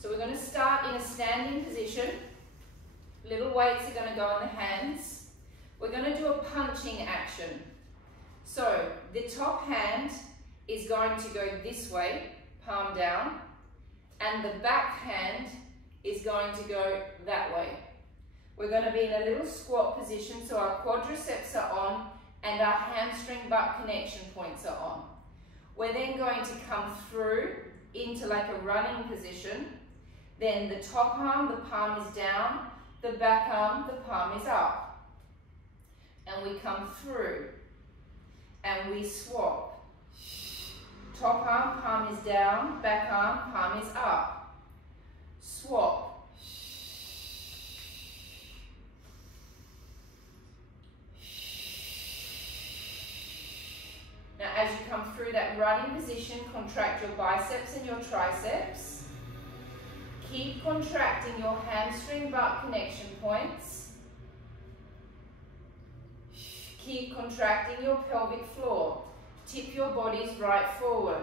So we're going to start in a standing position. Little weights are going to go in the hands. We're going to do a punching action. So the top hand is going to go this way, palm down, and the back hand is going to go that way. We're going to be in a little squat position, so our quadriceps are on and our hamstring butt connection points are on. We're then going to come through into like a running position. Then the top arm, the palm is down, the back arm, the palm is up. And we come through and we swap. Top arm, palm is down, back arm, palm is up. Swap. Now as you come through that running position, contract your biceps and your triceps. Keep contracting your hamstring butt connection points. Keep contracting your pelvic floor. Tip your bodies right forward.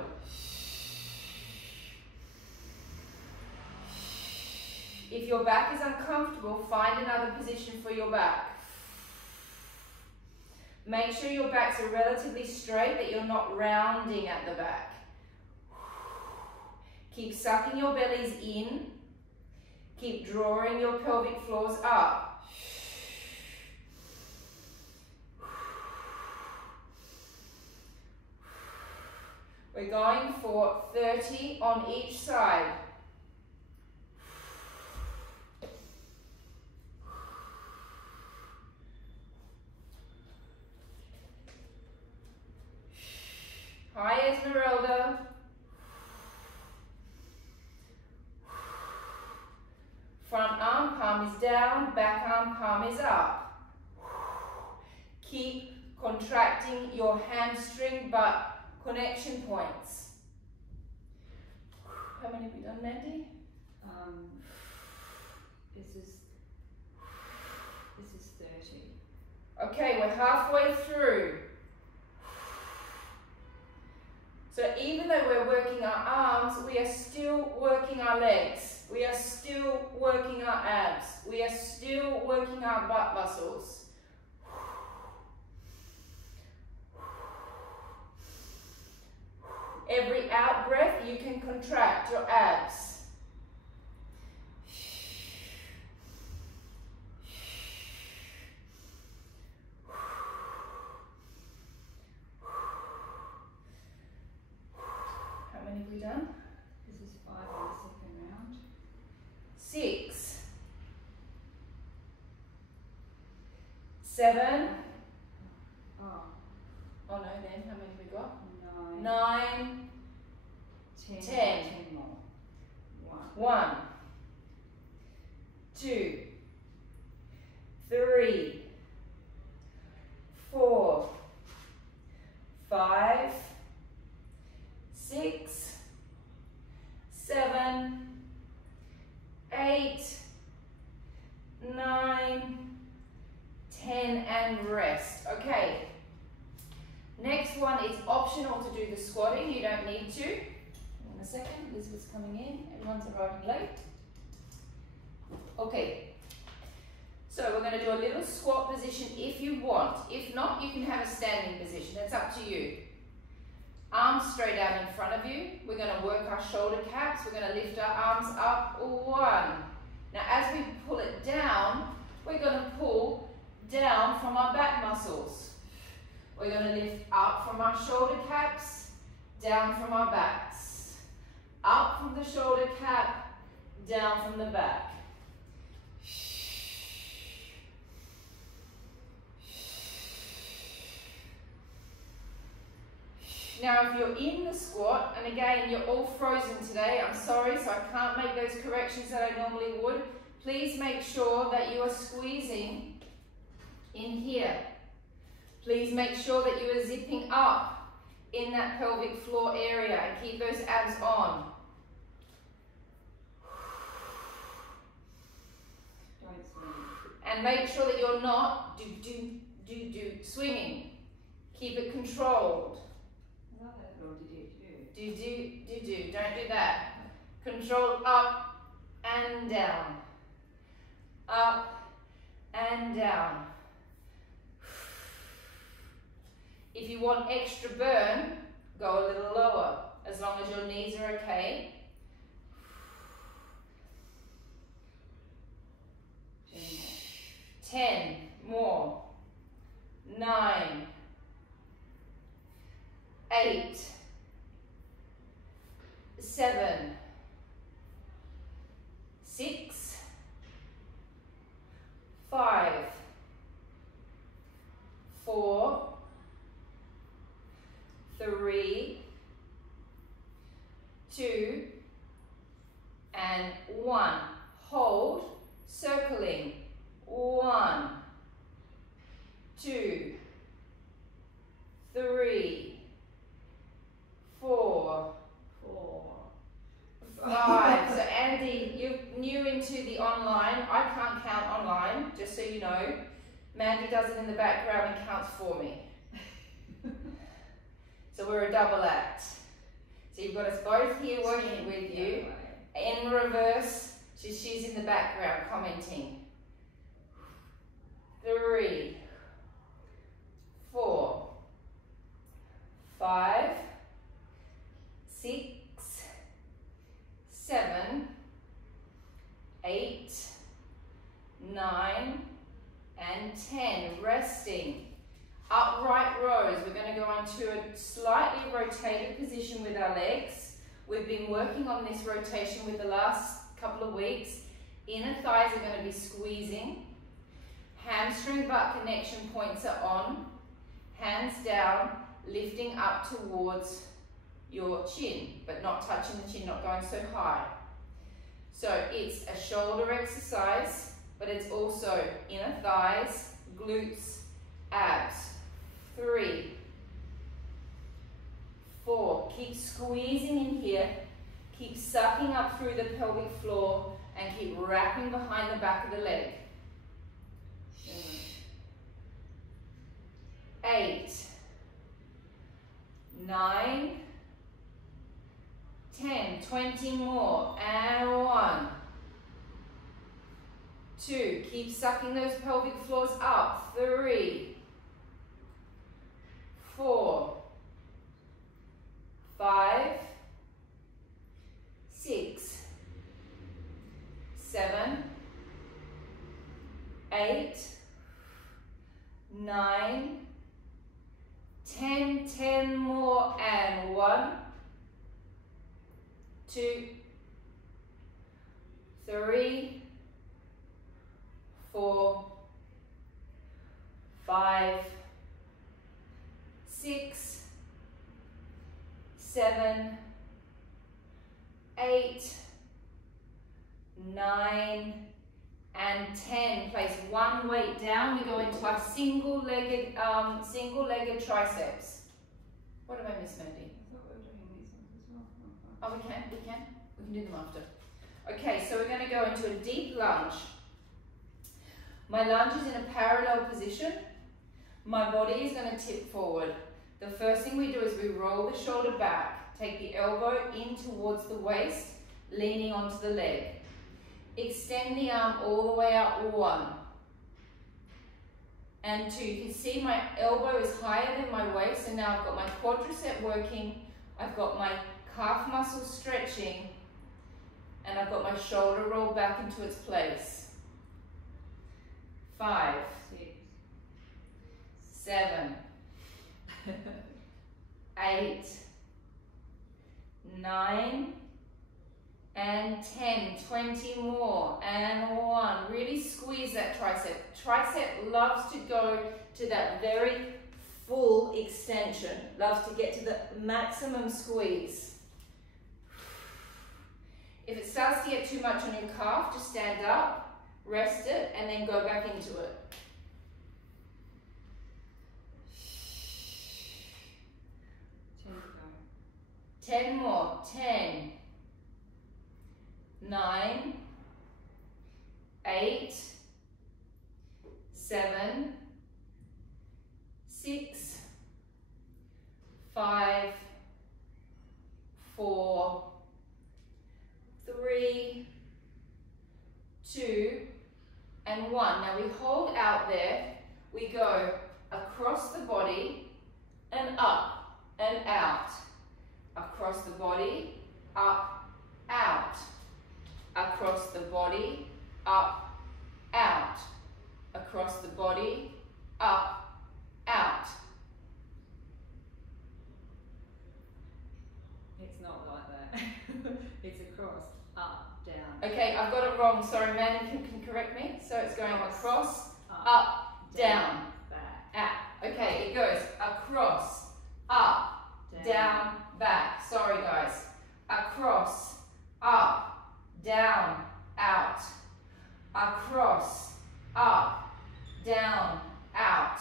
If your back is uncomfortable, find another position for your back. Make sure your backs are relatively straight, that you're not rounding at the back. Keep sucking your bellies in. Keep drawing your pelvic floors up. We're going for 30 on each side. Hi, Esmeralda. Front arm, palm is down, back arm, palm is up. Keep contracting your hamstring butt connection points. How many have we done, Mandy? This is 30. Okay, we're halfway through. So even though we're working our arms, we are still working our legs. We are still working our abs. We are still working our butt muscles. Every out breath, you can contract your abs. How many have we done? This is 5 in the second round. 6, 7. Oh, Oh no, then how many have we got? 9, 9, 10, 10. 10 more. 1, 2, 3, 4, 5, 6, 7, 8, 9, 10, and rest. Okay. Next one is optional to do the squatting. You don't need to. In a second, Elizabeth's coming in. Everyone's arriving late. Okay. So we're going to do a little squat position if you want. If not, you can have a standing position. It's up to you. Arms straight out in front of you. We're going to work our shoulder caps. We're going to lift our arms up. 1. Now as we pull it down, we're going to pull down from our back muscles. We're going to lift up from our shoulder caps, down from our backs. Up from the shoulder cap, down from the back. Now if you're in the squat, and again you're all frozen today, I'm sorry, so I can't make those corrections that I normally would. Please make sure that you are squeezing in here. Please make sure that you are zipping up in that pelvic floor area and keep those abs on. Don't swing. And make sure that you're not swinging. Keep it controlled. I love that little do. Don't do that. Control up, and down. Up and down. If you want extra burn, go a little lower, as long as your knees are okay. 10 more. 9, 8, 7, 6, 5, 4, 3, 2, and 1. Hold, circling. 1, 2, 3, 4, 5. So Andy, you're new into the online. I can't count online, just so you know. Mandy does it in the background and counts for me. So we're a double act. So you've got us both here working with you. In reverse, she's in the background commenting. 3, 4, 5, 6, 7, 8, 9, and 10. Resting. Upright rows. We're going to go into a slightly rotated position with our legs. We've been working on this rotation with the last couple of weeks. Inner thighs are going to be squeezing. Hamstring butt connection points are on. Hands down, lifting up towards your chin, but not touching the chin, not going so high. So it's a shoulder exercise, but it's also inner thighs, glutes, abs. 3, 4, keep squeezing in here, keep sucking up through the pelvic floor, and keep wrapping behind the back of the leg. 8, 9, 10, 20 more, and 1, 2, keep sucking those pelvic floors up. 3, 4, 5, 6, 7, 8, 9, 10, 10 more, and 1, 2, 3, 4, 5, 6, 7, 8, 9, and 10. Place one weight down. We go into our single-legged triceps. What have I missed, Mandy? I thought we were doing these ones as well. Oh, we can do them after. Okay, so we're going to go into a deep lunge. My lunge is in a parallel position. My body is going to tip forward. The first thing we do is we roll the shoulder back, take the elbow in towards the waist, leaning onto the leg. Extend the arm all the way up. 1 and 2. You can see my elbow is higher than my waist, and now I've got my quadricep working, I've got my calf muscles stretching, and I've got my shoulder rolled back into its place. 5, 6, 7, 8, 9, and 10, 20 more, and 1. Really squeeze that tricep. Tricep loves to go to that very full extension, loves to get to the maximum squeeze. If it starts to get too much on your calf, just stand up, rest it, and then go back into it. 10 more. 10, 9, 8, 7, 6, 5, 4, 3, go across the body and up and out. Across the body, up, out. Across the body, up, out. Across the body, up, out. It's not like that. It's across, up, down. Okay, I've got it wrong. Sorry, Manny can correct me. So it's going across, up, down, back. out. Okay, it goes across, up, down, back. Sorry, guys. Across, up, down, out. Across, up, down, out.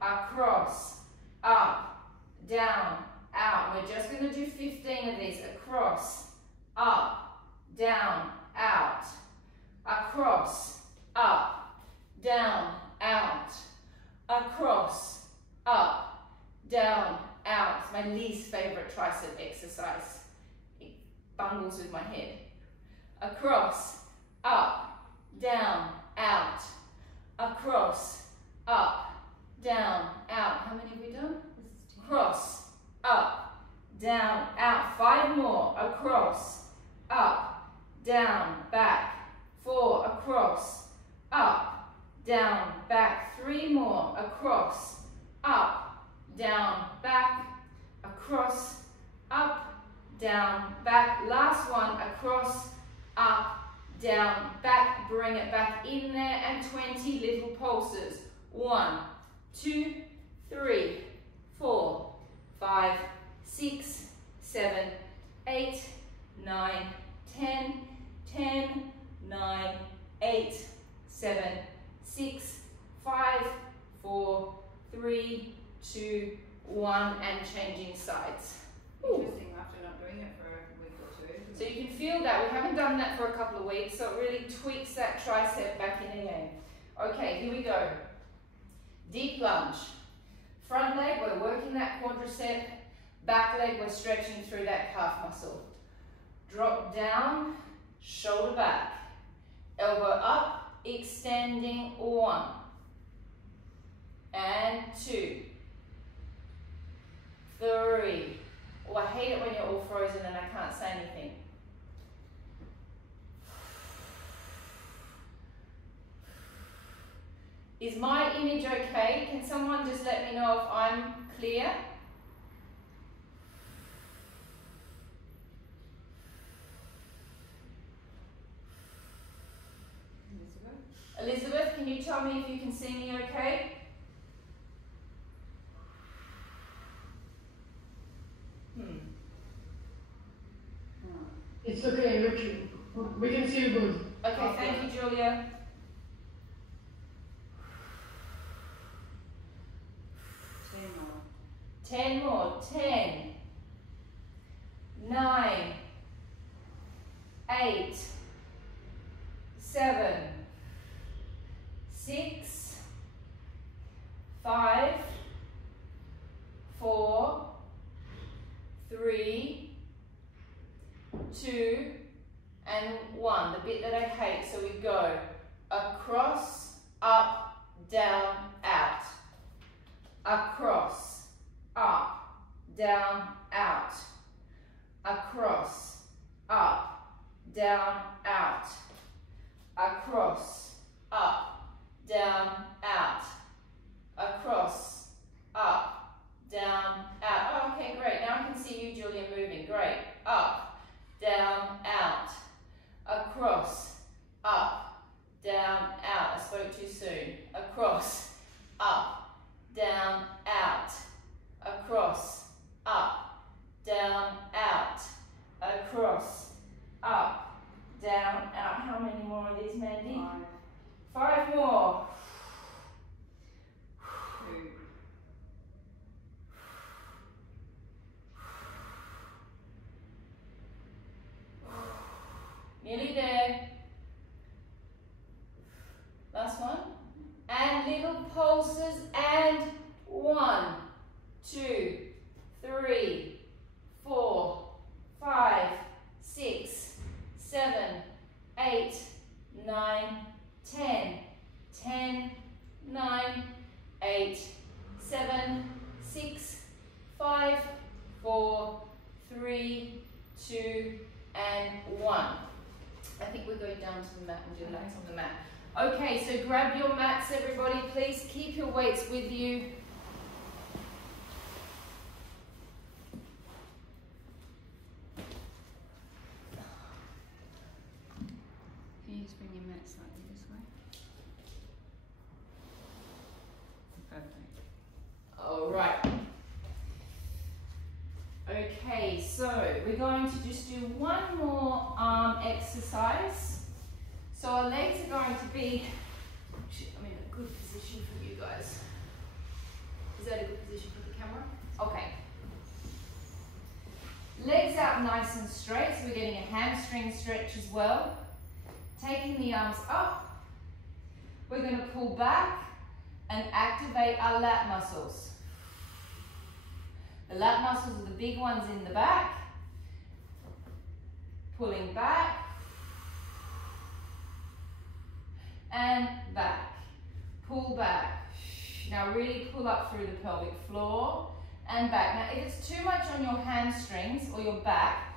Across, up, down, out. We're just going to do 15 of these. Across, up, down, out. Across, up, down, out. Across, up, down, out. It's my least favorite tricep exercise. It bungles with my head. Across, up, down, out. Across, up, down, out. How many have we done? Cross, up, down, out. 5 more. Across, up, down, back. 4, across, up, down, back. 3 more. Across, up, down, back. Across, up, down, back. Last one. Across, up, down, back. Bring it back in there, and 20 little pulses. 1, 2, 3, 4, 5, 6, 7, 8, 9, 10, 10, 9, 8, 7, 6, 5, 4, 3, 2, 1, and changing sides. Interesting after not doing it for a week or two. So you can feel that. We haven't done that for a couple of weeks, so it really tweaks that tricep back in again. Okay, here we go. Deep lunge. Front leg, we're working that quadricep. Back leg, we're stretching through that calf muscle. Drop down, shoulder back. Elbow up, extending. 1. And 2. 3. Oh, I hate it when you're all frozen and I can't say anything. 4. Is my image okay? Can someone just let me know if I'm clear? Elizabeth, can you tell me if you can see me okay? It's okay, Richard. We can see you good. Okay, thank you, Julia. 10 more. 10, 9, 8, 7, 6, 5, 4, 3, 2, and 1. The bit that I hate. So we go across, up, down, out. Across, up, down, out. Across, up, down, out. Across, up, down, out. Across, up, down, out. Oh, okay, great. Now I can see you, Julia, moving. Great. Up, down, out. Across, up, down, out. I spoke too soon. Across, up, down, out. Across, up, down, out. Across, up, down, out. How many more of these, Mandy? 5 more. 2. Nearly there. Last one. And little pulses. And 1, 2, 3, 4, 5, 6, 7, 8, 9, 10, 10, 9, down to the mat and do lats on the mat. Okay, so grab your mats, everybody. Please keep your weights with you. Can you just bring your mat slightly this way? Perfect. All right. Okay, so we're going to just do one more arm exercise. So our legs are going to be, I'm in a good position for you guys. Is that a good position for the camera? Okay. Legs out nice and straight, so we're getting a hamstring stretch as well. Taking the arms up, we're going to pull back and activate our lat muscles. The lat muscles are the big ones in the back. Pulling back and back. Pull back. Now really pull up through the pelvic floor and back. Now if it's too much on your hamstrings or your back,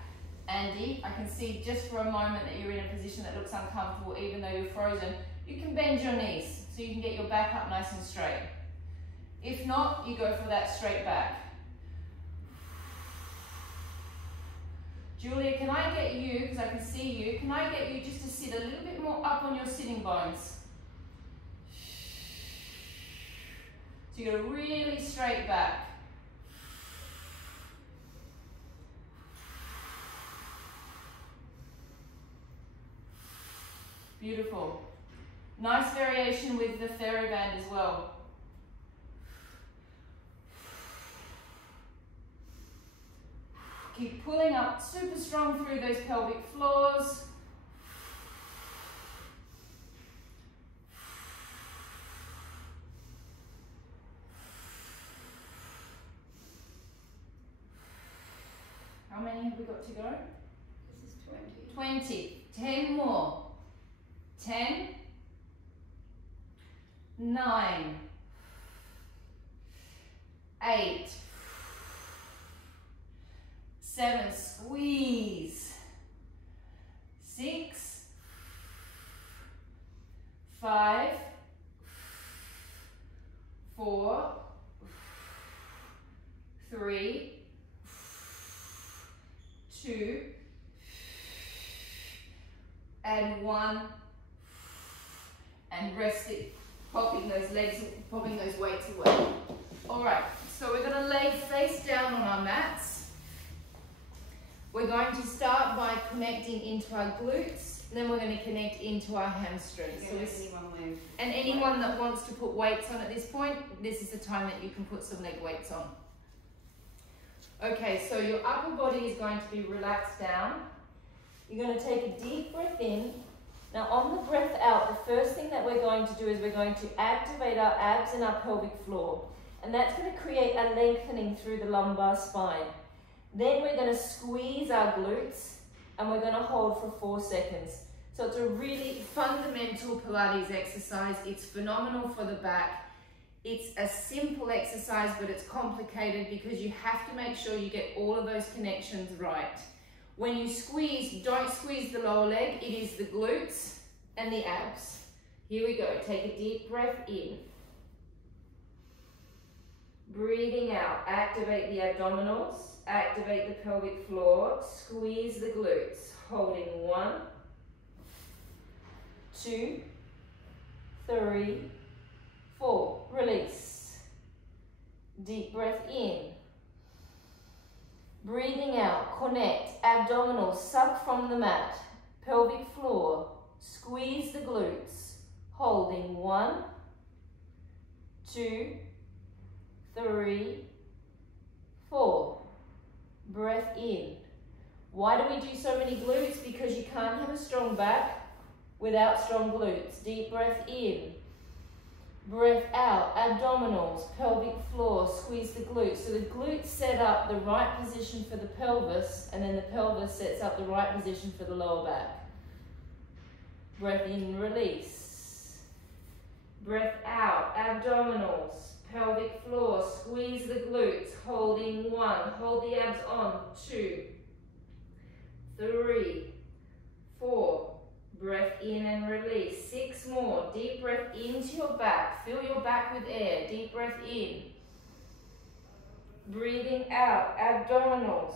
Andy, I can see just for a moment that you're in a position that looks uncomfortable even though you're frozen. You can bend your knees so you can get your back up nice and straight. If not, you go for that straight back. Julia, can I get you, because I can see you, can I get you just to sit a little bit more up on your sitting bones? So you're going to really straight back. Beautiful. Nice variation with the fairy band as well. Keep pulling up super strong through those pelvic floors. How many have we got to go? This is 20. 20. 10 more. 10. 9. 8. 7, squeeze. 6, 5, 4, 3, 2, and 1, and rest it, popping those legs, popping those weights away. All right, so we're going to lay face down on our mats. We're going to start by connecting into our glutes, then we're going to connect into our hamstrings. So and anyone that wants to put weights on at this point, this is the time that you can put some leg weights on. Okay, so your upper body is going to be relaxed down. You're going to take a deep breath in. Now on the breath out, the first thing that we're going to do is we're going to activate our abs and our pelvic floor. And that's going to create a lengthening through the lumbar spine. Then we're going to squeeze our glutes and we're going to hold for 4 seconds. So it's a really fundamental Pilates exercise. It's phenomenal for the back. It's a simple exercise, but it's complicated because you have to make sure you get all of those connections right. When you squeeze, don't squeeze the lower leg. It is the glutes and the abs. Here we go. Take a deep breath in. Breathing out. Activate the abdominals. Activate the pelvic floor. Squeeze the glutes. Holding 1, 2, 3, 4. Release. Deep breath in. Breathing out. Connect. Abdominals. Suck from the mat. Pelvic floor. Squeeze the glutes. Holding 1, 2, 3, 4. Breath in. Why do we do so many glutes? Because you can't have a strong back without strong glutes. Deep breath in. Breath out. Abdominals, pelvic floor, squeeze the glutes. So the glutes set up the right position for the pelvis, and then the pelvis sets up the right position for the lower back. Breath in, release. Breath out. Abdominals, pelvic floor, squeeze the glutes, holding 1, hold the abs on, 2, 3, 4, Breath in and release. 6 more. Deep breath into your back. Fill your back with air. Deep breath in. Breathing out. Abdominals.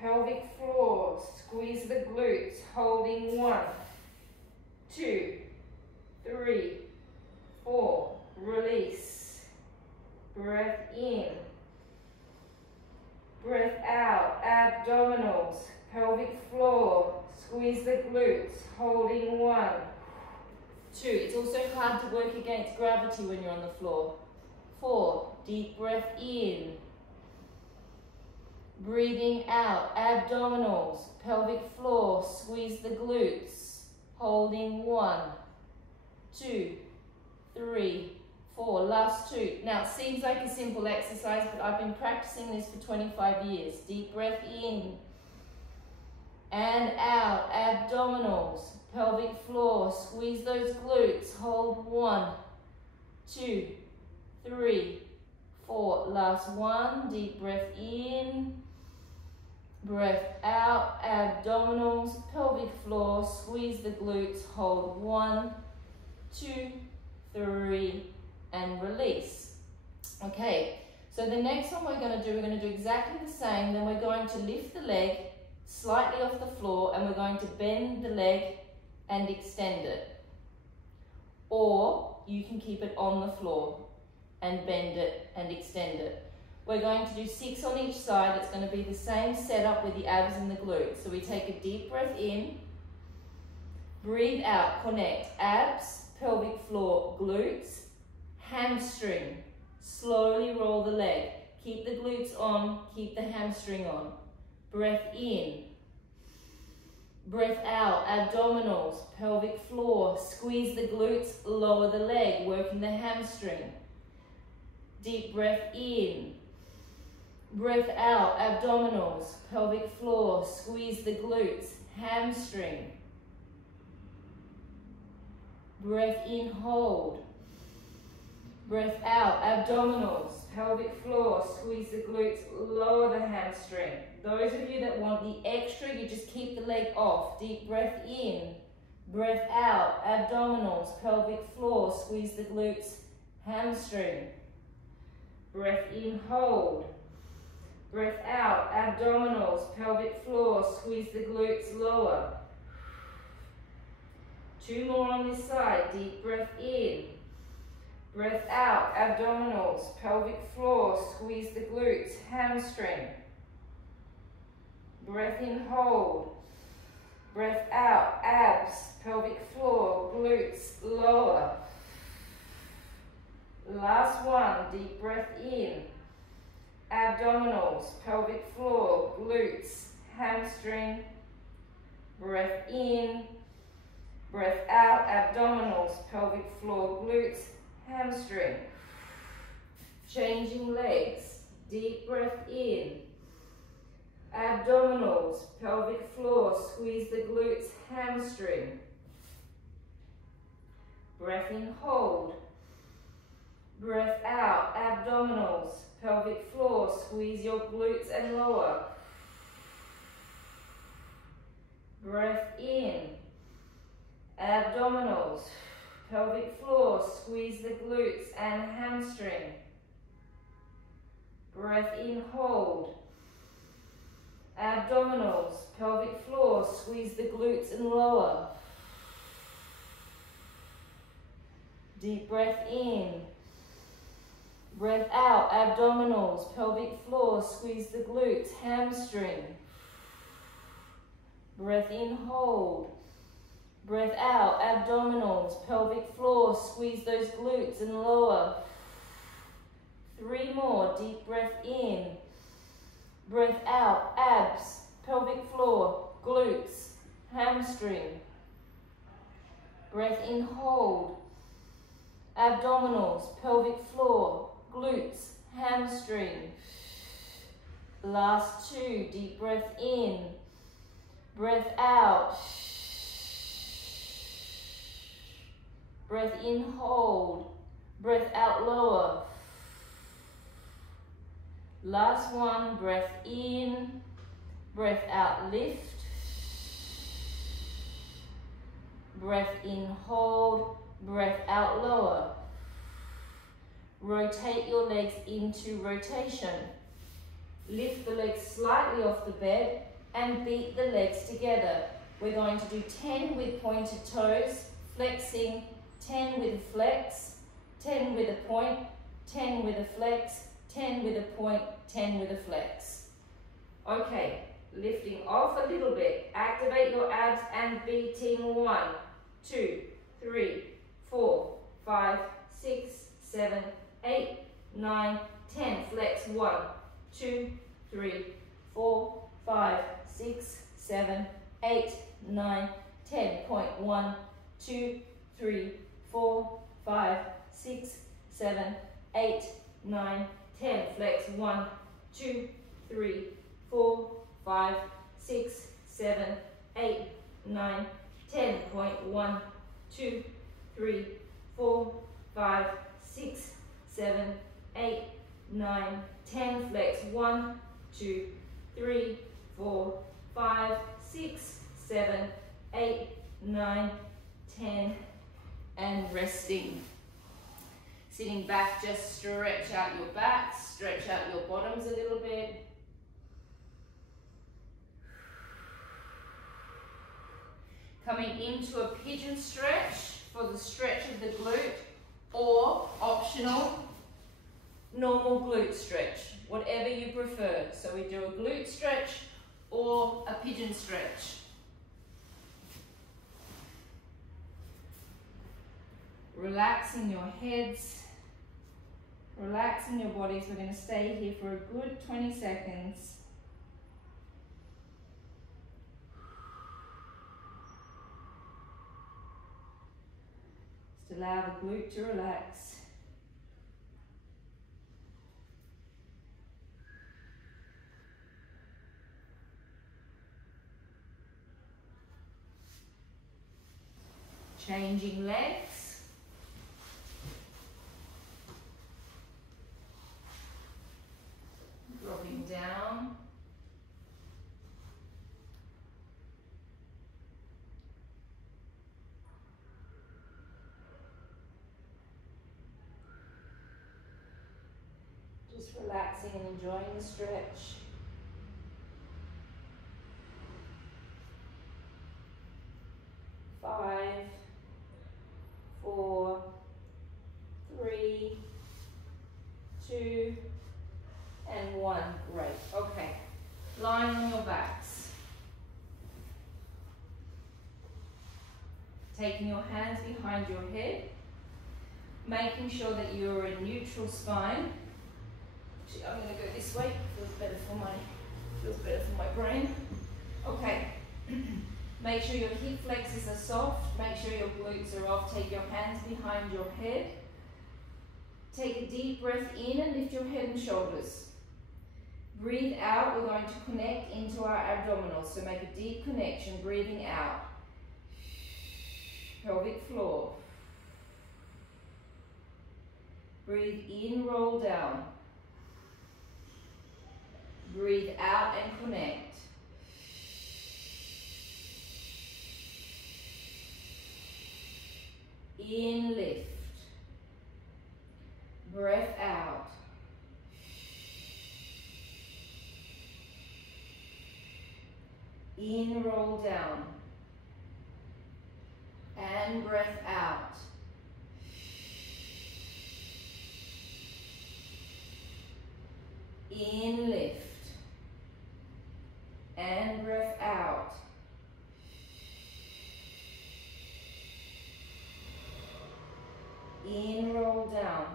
Pelvic floor. Squeeze the glutes. Holding 1, 2, 3, 4. Release. Breath in. Breath out. Abdominals. Pelvic floor. Squeeze the glutes. Holding 1, 2. It's also hard to work against gravity when you're on the floor. 4. Deep breath in. Breathing out. Abdominals. Pelvic floor. Squeeze the glutes. Holding 1, 2, 3, 4. Last 2. Now it seems like a simple exercise, but I've been practicing this for 25 years. Deep breath in and out. Abdominals. Pelvic floor. Squeeze those glutes. Hold 1, 2, 3, 4. Last 1. Deep breath in. Breath out. Abdominals. Pelvic floor. Squeeze the glutes. Hold 1, 2, 3, and release. Okay, so the next one we're going to do exactly the same. Then we're going to lift the leg slightly off the floor and we're going to bend the leg and extend it. Or you can keep it on the floor and bend it and extend it. We're going to do 6 on each side. It's going to be the same setup with the abs and the glutes. So we take a deep breath in, breathe out, connect abs, pelvic floor, glutes, hamstring. Slowly roll the leg. Keep the glutes on, keep the hamstring on. Breath in. Breath out, abdominals, pelvic floor. Squeeze the glutes, lower the leg, working the hamstring. Deep breath in. Breath out, abdominals, pelvic floor. Squeeze the glutes, hamstring. Breath in, hold. Breath out, abdominals, pelvic floor. Squeeze the glutes, lower the hamstring. Those of you that want the extra, you just keep the leg off. Deep breath in. Breath out, abdominals, pelvic floor. Squeeze the glutes, hamstring. Breath in, hold. Breath out, abdominals, pelvic floor. Squeeze the glutes, lower. 2 more on this side. Deep breath in. Breath out, abdominals, pelvic floor. Squeeze the glutes, hamstring. Breath in, hold. Breath out, abs, pelvic floor, glutes, lower. Last 1. Deep breath in. Abdominals, pelvic floor, glutes, hamstring. Breath in. Breath out, abdominals, pelvic floor, glutes, hamstring. Changing legs. Deep breath in. Abdominals, pelvic floor, squeeze the glutes, hamstring. Breath in, hold. Breath out, abdominals, pelvic floor, squeeze your glutes and lower. Breath in. Abdominals, pelvic floor, squeeze the glutes and hamstring. Breath in, hold. Abdominals, pelvic floor, squeeze the glutes and lower. Deep breath in. Breath out, abdominals, pelvic floor, squeeze the glutes, hamstring. Breath in, hold. Breath out, abdominals, pelvic floor, squeeze those glutes and lower. 3 more, deep breath in. Breath out, abs, pelvic floor, glutes, hamstring. Breath in, hold. Abdominals, pelvic floor, glutes, hamstring. Last 2, deep breath in. Breath out. Breath in, hold. Breath out, lower. Last 1, breath in. Breath out, lift. Breath in, hold. Breath out, lower. Rotate your legs into rotation. Lift the legs slightly off the bed and beat the legs together. We're going to do 10 with pointed toes, flexing, 10 with a flex, 10 with a point, 10 with a flex, 10 with a point, 10 with a flex. Okay, lifting off a little bit. Activate your abs and beating 1, 2, 3, 4, 5, 6, 7, 8, 9, 10. Flex 1, 2, 3, 4, 5, 6, 7, 8, 9, 10. Point 1, 2, 3, 4, 5, 6, 7, 8, 9, 10. Flex 1, 2, 3, 4, 5, 6, 7, 8, 9, 10. Point 1, 2, 3, 4, 5, 6, 7, 8, 9, 10. Flex 1, 2, 3, 4, 5, 6, 7, 8, 9, 10. And resting. Sitting back, just stretch out your backs, stretch out your bottoms a little bit. Coming into a pigeon stretch for the stretch of the glute, or optional, normal glute stretch, whatever you prefer. So we do a glute stretch or a pigeon stretch. Relaxing your heads, relaxing your bodies. We're going to stay here for a good 20 seconds. Just allow the glute to relax. Changing legs. Dropping down. Just relaxing and enjoying the stretch. Five, 4, 3, 2, and 1. Great. Okay. Lying on your backs. Taking your hands behind your head. Making sure that you're in neutral spine. Actually, I'm going to go this way. Feels better for my brain. Okay. Make sure your hip flexors are soft. Make sure your glutes are off. Take your hands behind your head. Take a deep breath in and lift your head and shoulders. Breathe out. We're going to connect into our abdominals. So make a deep connection, breathing out. Pelvic floor. Breathe in, roll down. Breathe out and connect. In, lift. Breath out. In, roll down. And breath out. In, lift. And breath out. In, roll down.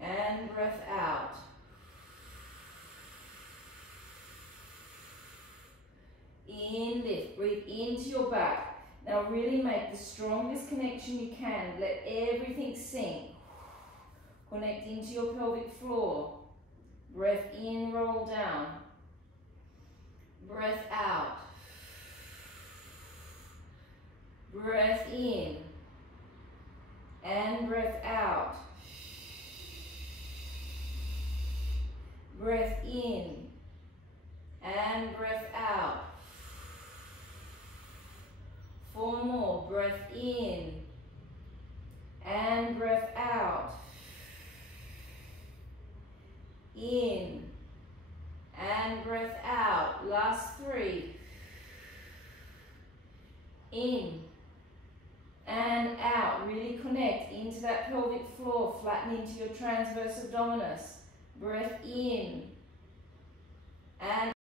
And breath out. In, lift. Breathe into your back. Now really make the strongest connection you can. Let everything sink. Connect into your pelvic floor. Breath in, roll down. Breath out. Breath in. And breath out. Breath in. And breath out. Breath in and breath out. In and breath out. Last 3. In and out. Really connect into that pelvic floor. Flatten into your transverse abdominis. Breath in and